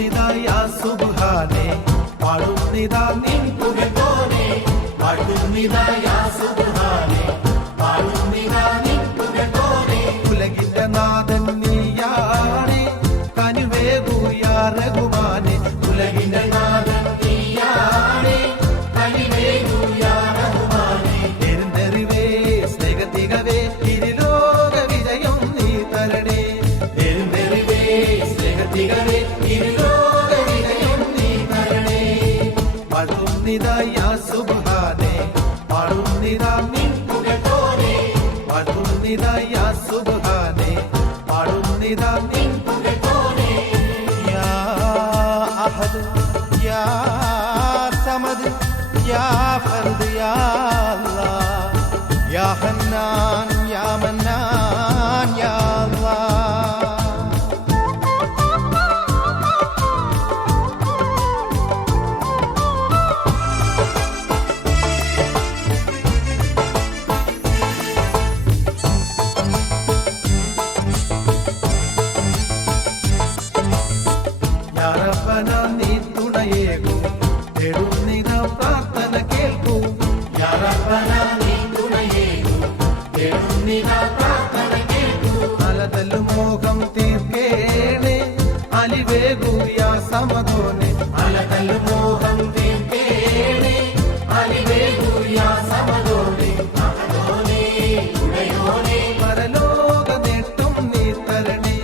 പാടുന്നിതാ സുബ്ഹാനേ പാടുന്നിതാ നിൻ പുകഴ്ത്തോനെ പാടുന്നിതാ സുബ്ഹാനേ പാടുന്നിതാ നിൻ പുകഴ്ത്തോനെ ഉലകിന്റെ നാഥൻ നീയാണേ കനിവേകുയാ റഹ്മാനേ ഉലകിന്റെ നാഥൻ നീയാണേ കനിവേകുയാ റഹ്മാനേ എരുന്തറിവേ സ്നേഹത്തികവേ ഇരുലോക വിജയം നീ തരണേ എരുന്തറിവേ സ്നേഹത്തികവേ ഇരുലോക വിജയം നീ തരണേ പാടുന്നിതാ സുബ്ഹാനേ പാടുന്നിതാ നിൻ പുകഴ്ത്തോനെ പാടുന്നിതാ സുബ്ഹാനേ പാടുന്നിതാ നിൻ പുകഴ്ത്തോനെ യാ അഹദ് യാ സമദ് യാ ഫർദ് യാ അല്ലാഹ് യാ ഹന്നാൻ യാ മന്നാൻ യാ അല്ലാഹ് യാറപ്പന നീ തുണയേകൂ തേടുന്നിത പ്രാർത്ഥന കേൾക്കൂ യാറപ്പന നീ തുണയേകൂ തേടുന്നിത പ്രാർത്ഥന കേൾക്കൂ അലതല്ലു മോഹം തീർക്കേണേ അലിവേകൂ യാ സമദോനെ അലതല്ലു മോഹം തീർക്കേണേ അലിവേകൂ യാ സമദോനെ അഹദോനെ ഉടയോനെ പരലോക നേട്ടം നീ തരണേ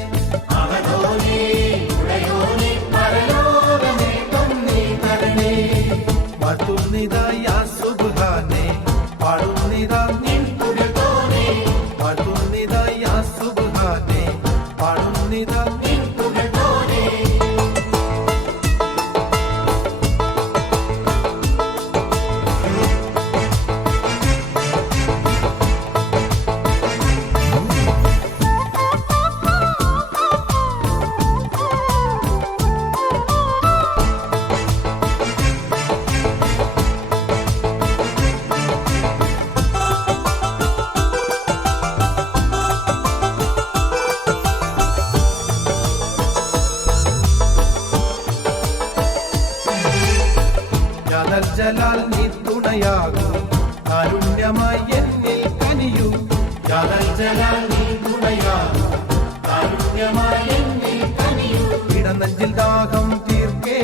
അഹദോനെ ഉടയോനെ പരലോക നേട്ടം നീ തരണേ പാടുന്നിതാ സുബ്ഹാനേ പാടുന്നിതാ നിൻ പുകഴ്ത്തോനെ പാടുന്നിതാ സുബ്ഹാനേ പാടുന്നിതാ നിൻ പുകഴ്ത്തോനെ ജലൽ ജലാൽ നീ തുണയാകൂ കാരുണ്യമായി എന്നിൽ കനിയൂ ജലൽ ജലാൽ നീ തുണയാകൂ കാരുണ്യമായി എന്നിൽ കനിയൂ ഇടനെഞ്ചിൽ ദാഹം തീർക്കേ